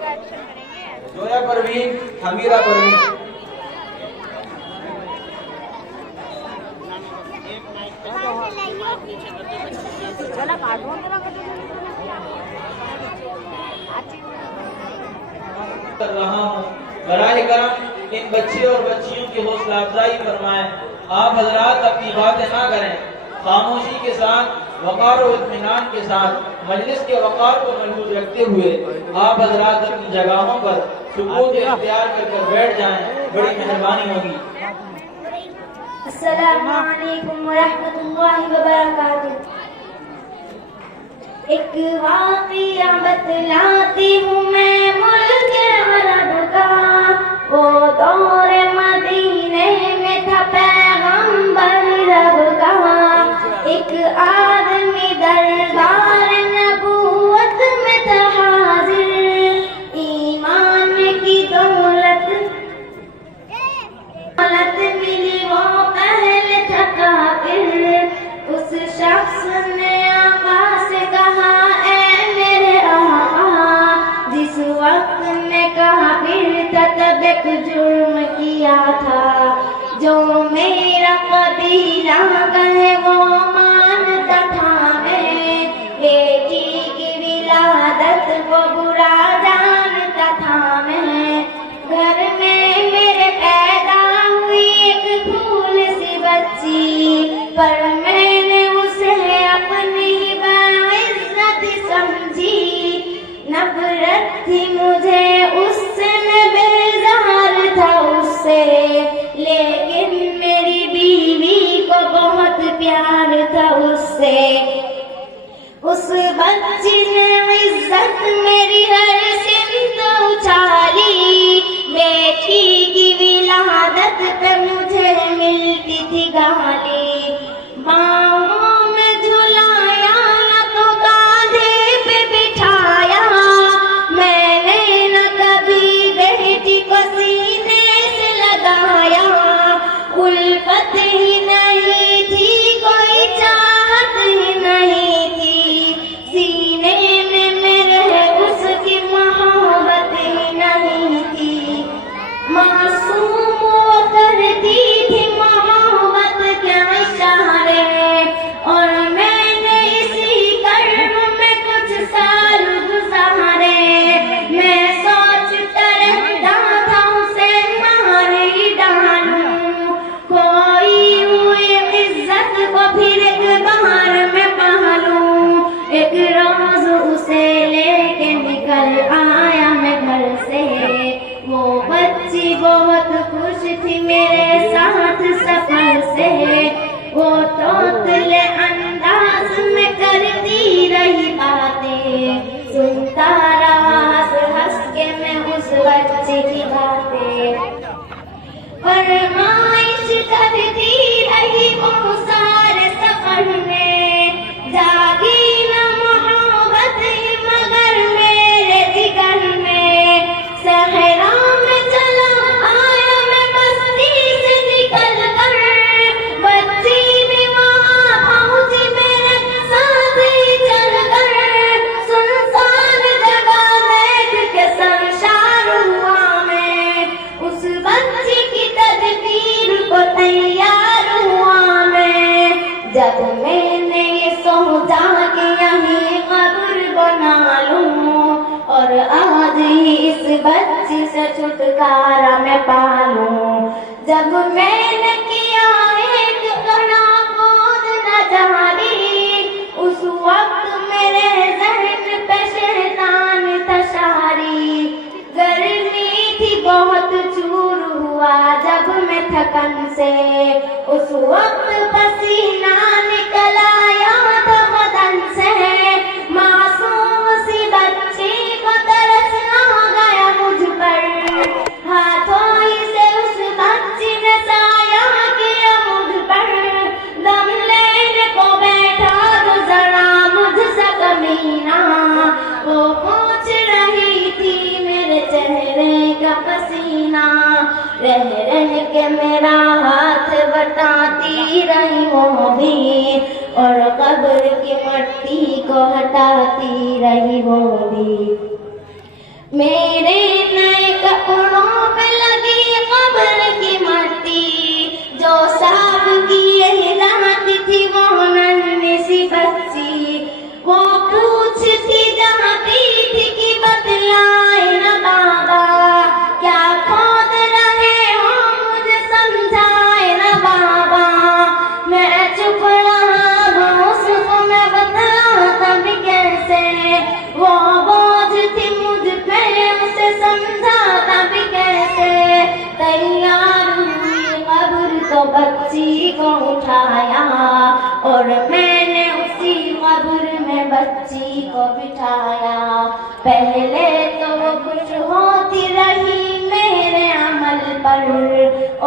जोया परवीन, हमीरा परवीन। कर रहा हूँ, बराए करम इन बच्चे और बच्चियों की हौसला अफजाई फरमाएं। आप हजरात अपनी बातें ना करें, खामोशी के साथ, वक़ार और इत्मीनान के साथ मजलिस के वक़ार को महफूज रखते हुए आप हजरात अपनी जगहों पर सुकून इख्तियार कर बैठ जाएं, बड़ी मेहरबानी होगी। अस्सलामु अलैकुम व रहमतुल्लाहि व बरकातुहू। एक वाक़िया बतलाती हूँ मैं मुल्क अरब का, वो दौर मदीने में था पैगंबर रब का। एक आदमी दरबार नबूवत में था हाजिर, ईमान की दौलत मिली वो पहले था काफिर। उस शख्स ने आका से कहा, ऐ मेरे आका, जिस वक्त में काफिर था तब एक जुर्म किया था, जो मेरा कबीला कहे वो मानता था मैं। बेटी की विलादत को बुरा जानता था मैं। घर में मेरे पैदा हुई एक फूल सी बच्ची, पर मैंने उसे अपनी बाइज्जत समझी। नफरत थी मुझे उससे, मैं बेजार था उससे, लेकिन मेरी बीवी को बहुत प्यार था उससे। उस बच्ची ने इज्जत मेरी हर सिमत उछाली। बेटी की विलादत पे मुझे मिलती थी गाली। बाहों में झुलाया न तो कांधे पे बिठाया, मैंने न कभी बेटी को सीने से लगाया। उल्फत ही नहीं थी, कोई चाहत ही नहीं थी, सीने में मेरे उसकी मोहब्बत ही नहीं थी। मासूम वो करती थी मोहब्बत के इशारे, और मैंने इसी कर्म में कुछ साल गुजारे। मैं सोचता रहता था उसे मार ही डालूं, खोई हुई इज्जत को फिर एक बार में पालूं। एक रोज उसे लेके निकल आया मैं घर से। वो बच्ची बहुत खुश थी मेरे साथ सफर से। वो तोतले अंदाज में करती रही बातें, सुनता रहा हंस हंस के मैं उस बच्चे की बातें। फरमाइश करती रही वो सारे सफर में, जागी न मोहब्बत मगर मेरे जिगर में। सहरा में चला आया मैं बस्ती से निकल कर, बच्ची भी वहाँ पहुँची मेरे साथ ही चल कर। सुनसान जगह देख के शर्मसार हुआ मैं, उस बच्ची की तदबीर को तैयार हुआ मैं। जब मैंने ये सोचा कि यहीं कब्र बना लूं, और आज ही इस बच्ची से छुटकारा मैं पालूं। जब मैंने किया एक कड़ा खोद न जारी, उस वक्त मेरे जहन पे शैतान था शारी। गर्मी थी बहुत, चूर हुआ जब मैं थकन से, उस वक्त पसीना निकल आया था बदन से। मासूम सी बच्ची को तरस आ गया मुझ पर, हाथों ही से उस बच्ची ने साया किया मुझ पर। दम लेने को बैठा तो जरा मुझसे कमीना, वो पूछ रही थी मेरे चेहरे का पसीना। रह रह के मेरा हाथ बताती रही वो भी, और कब्र की मट्टी को हटाती रही वो भी। मेरे नए कपड़ों पे लगी कब्र की मट्टी, जो साहब की यही जाती थी वो नन्ही सी बच्ची, वो पूछती जाती थी कि बतलाए न बाबा क्या खोद रहे हो, मुझे समझाए न बाबा। मैं चुप रहा हूँ, उसको मैं बतलाता भी कैसे, वो बोझ थी मुझ पे उसे समझाता भी कैसे। तैयार हुई कब्र तो बच्ची को उठाया और मैंने उसी कब्र में बच्ची को बिठाया। पहले तो वो खुश होती रही मेरे अमल पर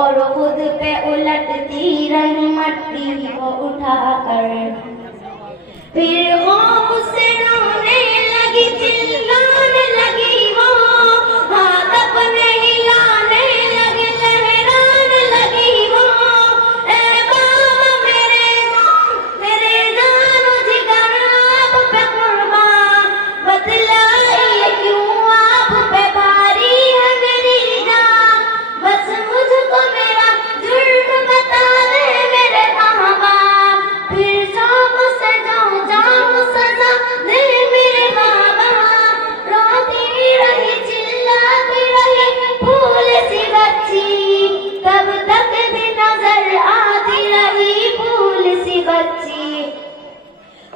और खुद पे उलटती रही मट्टी को उठाकर। फिर खौफ से रोने लगी, चिल्लाने लगी वो, हाथ अपने हिलाने लगी, लहराने लगी वो। ए बाबा मेरे जानो जिगर आप पे कुर्बान, बतलाइए क्यों आप पे भारी है मेरी जान। बस मुझको मेरा जुर्म बता दे मेरे बाबा, फिर शौक से जाऊं सजा दे मेरे बाबा। रोती रही चिल्लाती रही फूल सी बच्ची, तब तक भी नजर आती रही फूल सी बच्ची।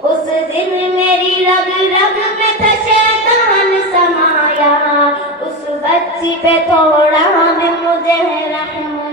उस दिन मेरी रग रग में था शैतान समाया, उस बच्ची पे थोड़ा भी मुझे रहम